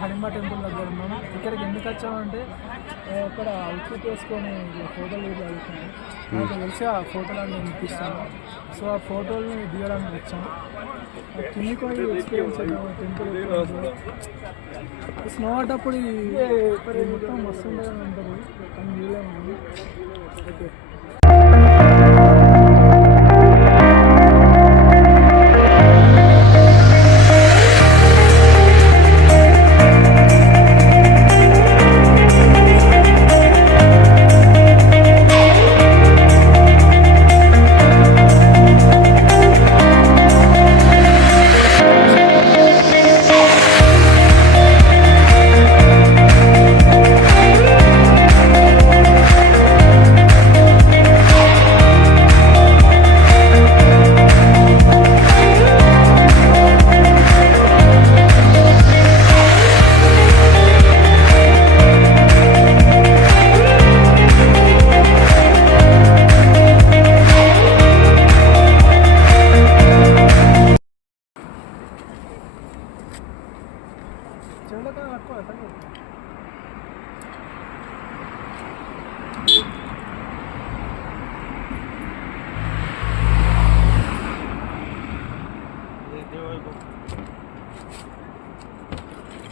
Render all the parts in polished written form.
Hidimba temple దగ్గర ఉన్నాం. ఇక్కడికి ఎందుకు వచ్చామంటే ఇక్కడ అవుట్ఫిట్ వేసుకొని ఫోటోలు దిగుతున్నాం. నాకు తెలిసి ఆ ఫోటోలు నేను ఇప్పిస్తాను. సో ఆ ఫోటోల్ని దిగడానికి వచ్చాం. కింది కొన్ని ఎక్స్పీరియన్స్ టెంపుల్ స్నో ఆటప్పుడు మొత్తం మస్తు ఉండదని ఉంటుంది. కానీ వీలైంది. ఓకే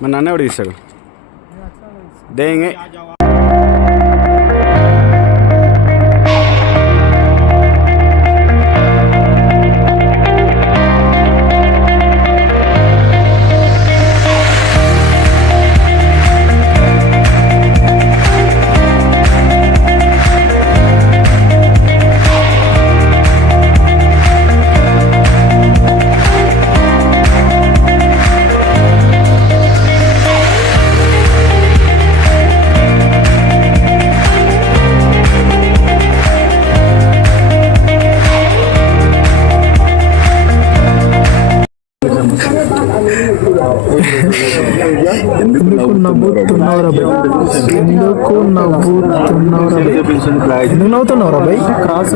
మన నాన్న ఎవడు తీస్తాడు దేంగే ఎందుకు నవ్వుతున్నావురా బై క్రాస్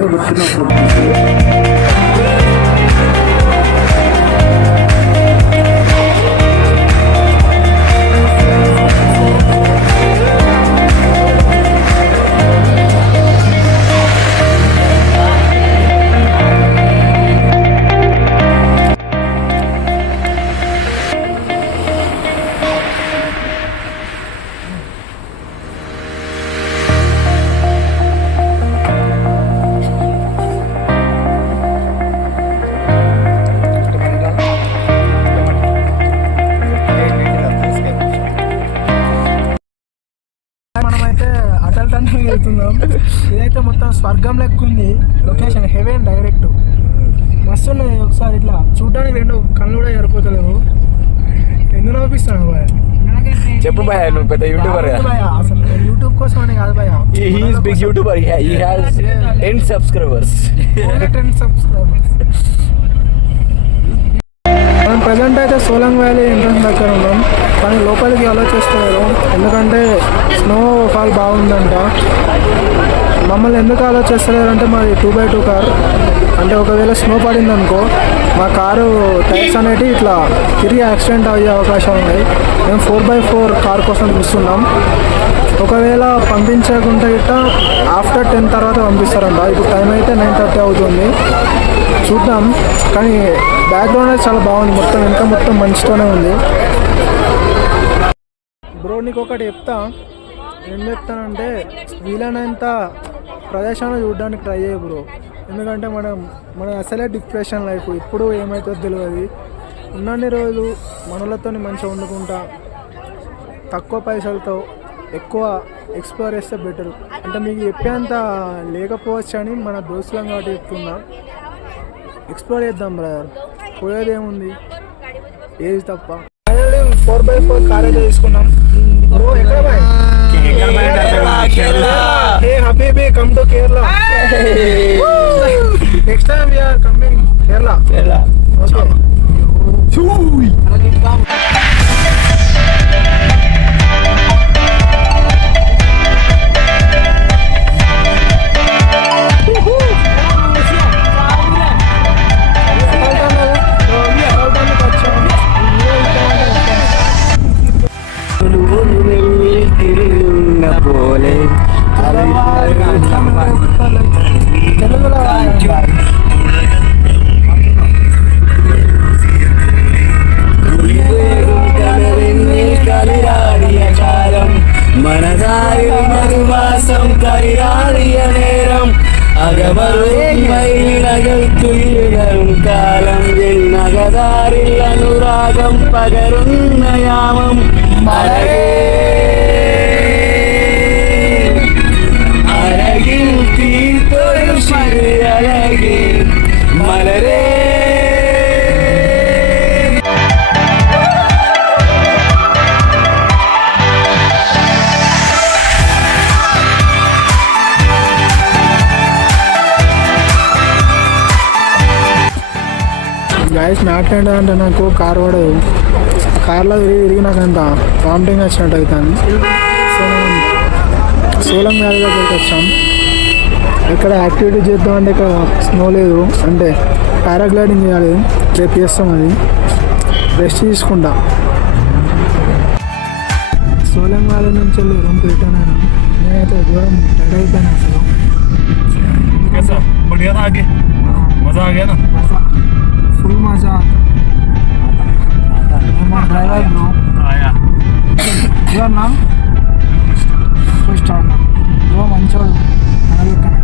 వెళ్తున్నాం. ఇదైతే మొత్తం స్వర్గం లెక్క ఉంది. లొకేషన్ హెవెన్ డైరెక్ట్ మస్తు ఉన్నాయి. ఒకసారి ఇట్లా చూడడానికి రెండు కళ్ళు కూడా సరిపోతలేవు. ఎందుకు నవ్విస్తాను బాయ్? చెప్పు బాయ్, నువ్వు పెద్ద యూట్యూబర్ అసలు యూట్యూబ్ కోసం అని కాదు boy. He is big YouTuber. He has 10 subscribers. మనం ప్రజెంట్ అయితే సోలంగ్ వ్యాలీ ఎంట్రన్స్ దగ్గర ఉన్నాం. కానీ లోపలికి అలో చేస్తున్నారు ఎందుకంటే స్నో ఫాల్ బాగుందంట. మమ్మల్ని ఎందుకు అలో చేస్తలేరు అంటే మాది 2x2 కార్. అంటే ఒకవేళ స్నో పడింది అనుకో మా కారు టైర్స్ అనేవి ఇట్లా తిరిగి యాక్సిడెంట్ అయ్యే అవకాశం ఉన్నాయి. మేము 4x4 కార్ కోసం చూస్తున్నాం. ఒకవేళ పంపించకుండా ఇట్లా ఆఫ్టర్ 10 తర్వాత పంపిస్తారంట. ఇప్పుడు టైం అయితే 9:30 అవుతుంది. చూద్దాం. కానీ బ్యాక్గ్రౌండ్ అయితే చాలా బాగుంది. మొత్తం వెనక మొత్తం మంచుతోనే ఉంది. బ్రో నీకు ఒకటి చెప్తా. ఏం చెప్తానంటే వీలైనంత ప్రదేశాలను చూడడానికి ట్రై చేయ బ్రో. ఎందుకంటే మన అసలే డిప్రెషన్ లైఫ్. ఇప్పుడు ఏమవుతుందో తెలియదు. ఉన్నన్ని రోజులు మనలతో మంచిగా వండుకుంటా తక్కువ పైసలతో ఎక్కువ ఎక్స్ప్లోర్ చేస్తే బెటర్. అంటే మీకు చెప్పేంత లేకపోవచ్చు అని మన దోస్తులం కాబట్టి చెప్తున్నా. ఎక్స్ప్లోర్ చేద్దాం బ్రదర్. పోయేదేముంది, ఏది తప్ప. 4x4 కార్ అయితే తీసుకున్నాం. బ్రో ఎక్కడ bye? Hey Habibi, come to Kerala. Next time we are coming Kerala. Okay. Chui. పోలే తెలుగులో మనదారి మరువాసం కలిరాడియ నేరం അകമറും കാലം എന്നകതാരിൽ അനുരാഗം പകരുന്ന യാമം അഴകേ അഴകിൽ തീർത്തൊരു ശിരഴകേ മലരേ. గైస్ మ్యాట్ అంటే నాకు కార్ పడదు, కార్లో తిరిగి నాకు అంత వామిటింగ్ వచ్చినట్టు అవుతుంది. సో మనం సోలం వ్యాలీ దగ్గరికి వచ్చాం. ఇక్కడ యాక్టివిటీ చేద్దాం అంటే ఇక్కడ స్నో లేదు, అంటే పారాగ్లైడింగ్ చేయాలి, రేపు చేస్తాం. అది రెస్ట్ తీసుకుంటా. సోలం వ్యాలీ నుంచి వెళ్ళి రూమ్కి రిటర్న్ అయినా నేనైతే దూరం టైడ్ అయిపోయాను అసలు. मजा आ गया ना? मजा फुल मजा आता. हमारा ड्राइवर नो आया योर नाम स्टार्ट वो मंचोड़ అనలేకన.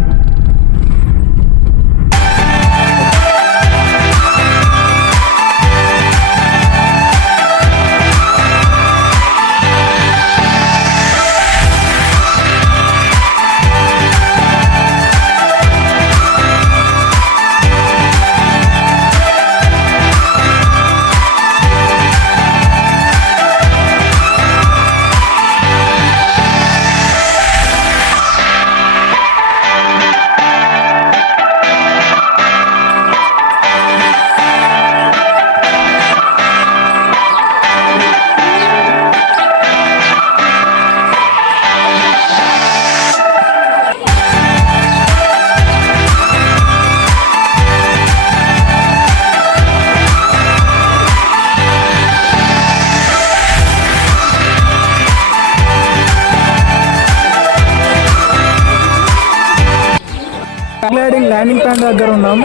పారాగ్లైడింగ్ ల్యాండింగ్ ప్యాంట్ దగ్గర ఉన్నాం.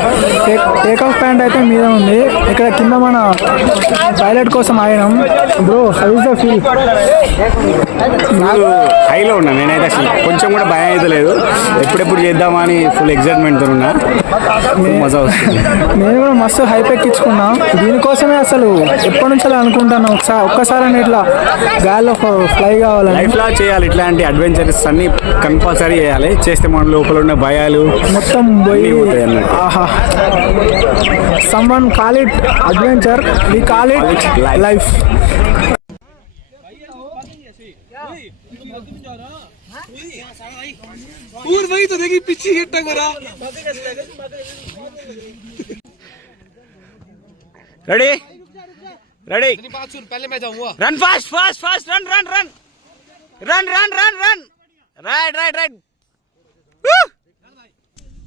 టేక్ ఆఫ్ ప్యాంట్ అయితే మీద ఉంది. ఇక్కడ కింద మన పైలట్ కోసం ఆగినాం. Bro how is the feel? హైలో ఉన్నా నేనైతే, అసలు కొంచెం కూడా భయం అయితే లేదు. ఎప్పుడెప్పుడు చేద్దామని ఫుల్ ఎగ్జైట్మెంట్తో ఉన్నా. మజా వస్తుంది. నేను కూడా మస్తు హైప్ ఎక్కించుకున్నా. దీనికోసమే అసలు ఎప్పటి నుంచో అనుకుంటాను ఒక్కసారి ఇట్లా గాల్లో ఫ్లై కావాలని. లైఫ్లా చేయాలి ఇట్లాంటి అడ్వెంచర్స్ అన్ని కంపల్సరీ చేయాలి. చేస్తే మన లోపల ఉన్న భయాలు మొత్తం పోయి. ఆహా, someone call it adventure, we call it life. वही तो देखी पीछे हिट करा. रेडी रेडी बात सुन, पहले मैं जाऊंगा. Run fast fast fast run run run run run run run right right right.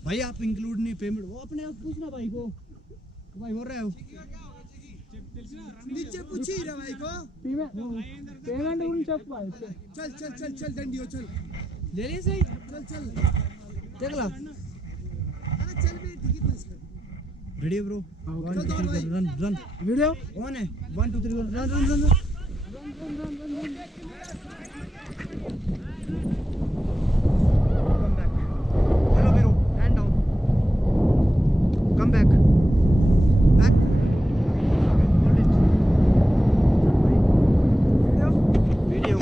भाई आप इंक्लूड नहीं पेमेंट वो अपने आप पूछना भाई को, भाई हो रहा है नीचे पूछ ही रहा भाई को పేమెంట్ గురించి చెప్పు. चल चल चल चल डंडी हो चल ले ले सही चल चल देख ला अरे चल बे टिकट मत कर. Ready bro 1 2 3 run run video on है 1 2 3 run run run run hello bro hand down come back back video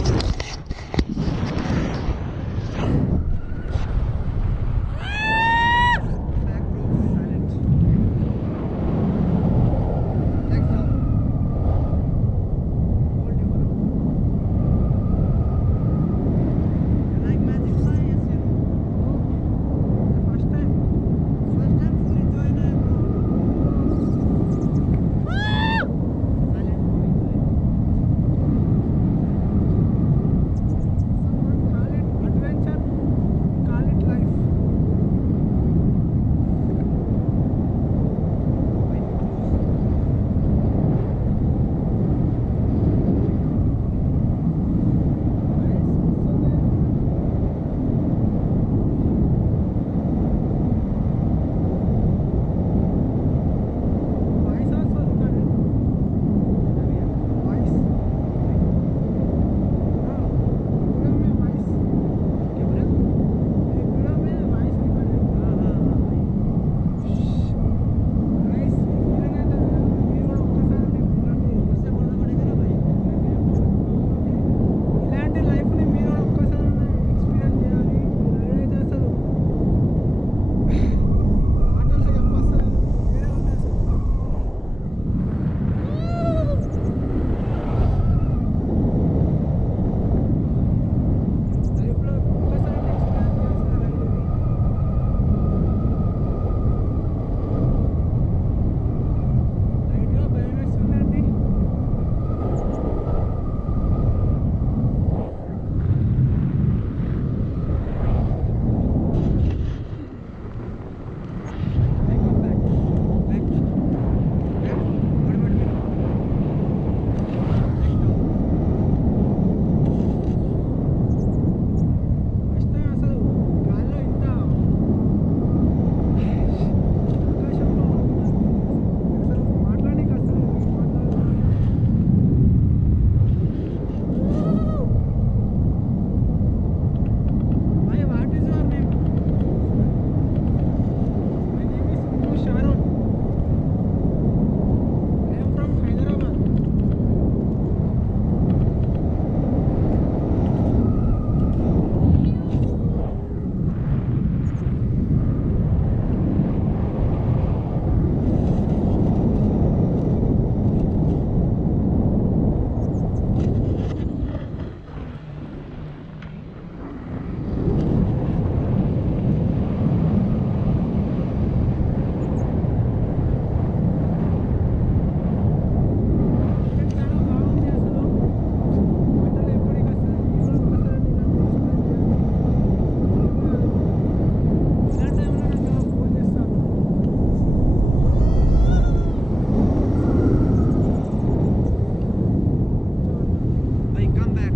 come back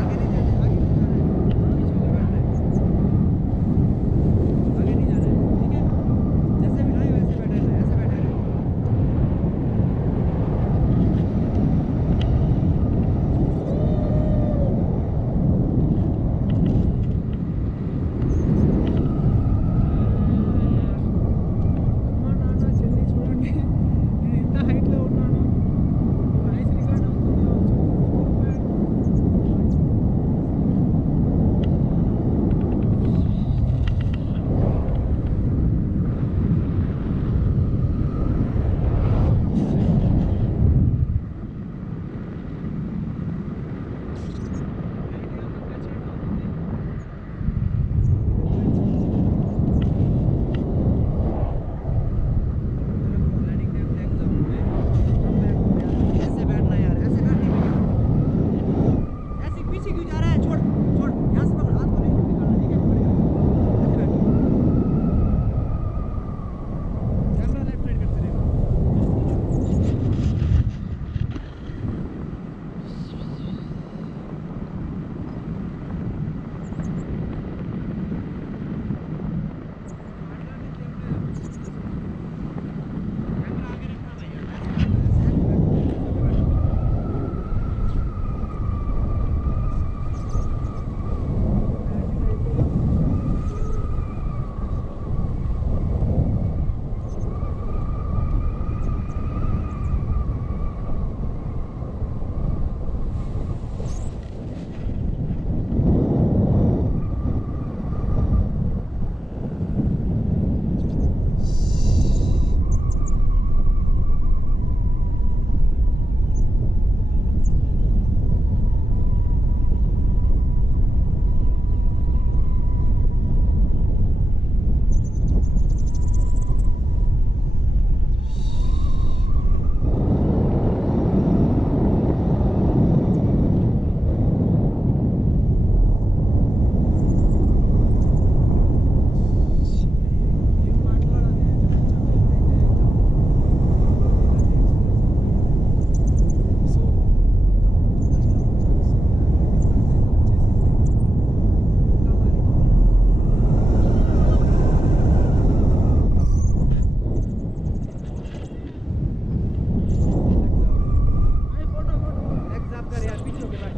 आगे नहीं जाना है, आगे नहीं जाना है, ठीक है? जैसे बिठाए वैसे बैठे रहना, ऐसे बैठे रहना। అమ్మా నాన్న చెల్లి చూడండి, నేను ఎంత హైట్లో ఉన్నాను. వాయిస్ రికార్డ్ అవుతుంది కావచ్చు. ऐसे बैठना यार, ऐसे बैठ नहीं बैठना। ऐसे पीछे क्यों जा रहा है? छोड़ छोड़, यहाँ से पकड़, हाथ को नहीं निकालना, ठीक है? ऐसे बैठ। कैमरा लेफ्ट राइट करते रहेगा। कैमरा आगे रखना भैया, ऐसे ఏం మాట్లాడాలి? సో लेग्स अप कर यार, पीछे होके बैठ।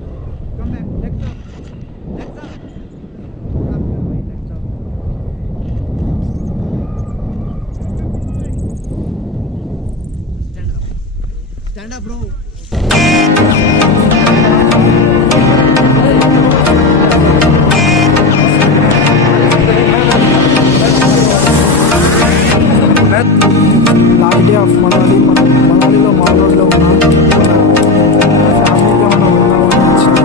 Come back, legs up, legs up. Up कर भाई, legs up. Stand up bro. Last day of Manali. మనం మనాలిలో మాల్ రోడ్లో ఉన్నాం. ఫ్యామిలీగా మనం వెళ్దామని వచ్చాం.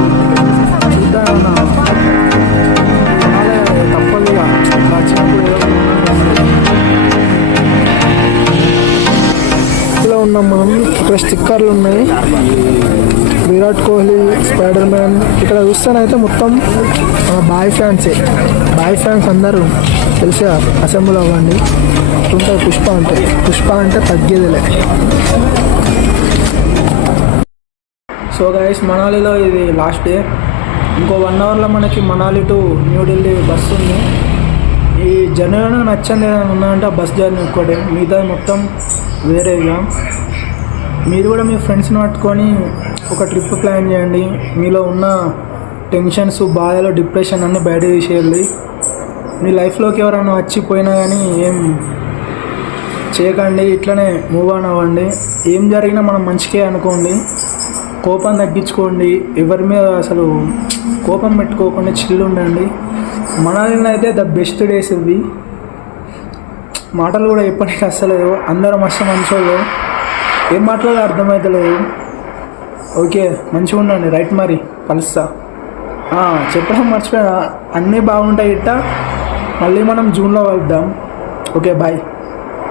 చూద్దాం ఏమన్నా మనాలి తప్పదుగా వచ్చినప్పుడు ఏదో ఒకటి ఇలా ఉన్నాం మనం. ఇక్కడ స్టిక్కర్లు ఉన్నాయి, విరాట్ కోహ్లీ, స్పైడర్ మ్యాన్. ఇక్కడ చూస్తేనైతే మొత్తం బాయ్ ఫ్యాన్సే. బాయ్ ఫ్యాన్స్ అందరూ తెలిసిగా అసెంబ్లీ అవ్వండి. ఉంటుంది పుష్ప అంటే తగ్గేదిలే. సో గైస్, మనాలిలో ఇది లాస్ట్ డే. ఇంకో 1 అవర్లో మనకి మనాలి టు న్యూఢిల్లీ బస్సు ఉంది. ఈ జర్నీలో నచ్చంది ఏదైనా ఉందంటే ఆ బస్ జర్నీ ఒక్కటే, మిగతా మొత్తం వేరేగా. మీరు కూడా మీ ఫ్రెండ్స్ని పట్టుకొని ఒక ట్రిప్ ప్లాన్ చేయండి. మీలో ఉన్న టెన్షన్స్, బాధలు, డిప్రెషన్ అన్నీ బయట తీసేయాలి. మీ లైఫ్లోకి ఎవరైనా వచ్చిపోయినా కానీ ఏం చేయకండి, ఇట్లనే మూవ్ ఆన్ అవ్వండి. ఏం జరిగినా మనం మంచికే అనుకోండి. కోపం తగ్గించుకోండి, ఎవరి మీద అసలు కోపం పెట్టుకోకుండా చిల్లు ఉండండి. మనాలిలో అయితే ద బెస్ట్ డేస్ ఇవి. మాటలు కూడా ఎప్పటికీ అస్సలేదు. అందరం మస్తు మంచోళ్ళు, ఏం మాట్లాడాలో అర్థమవుతలేదు. ఓకే, మంచిగా ఉండండి. రైట్, మరి కలుస్తా. చెప్పడం మర్చిపోయినా, అన్నీ బాగుంటాయి ఇట్ట. మళ్ళీ మనం జూన్లో కలుద్దాం. Okay, bye.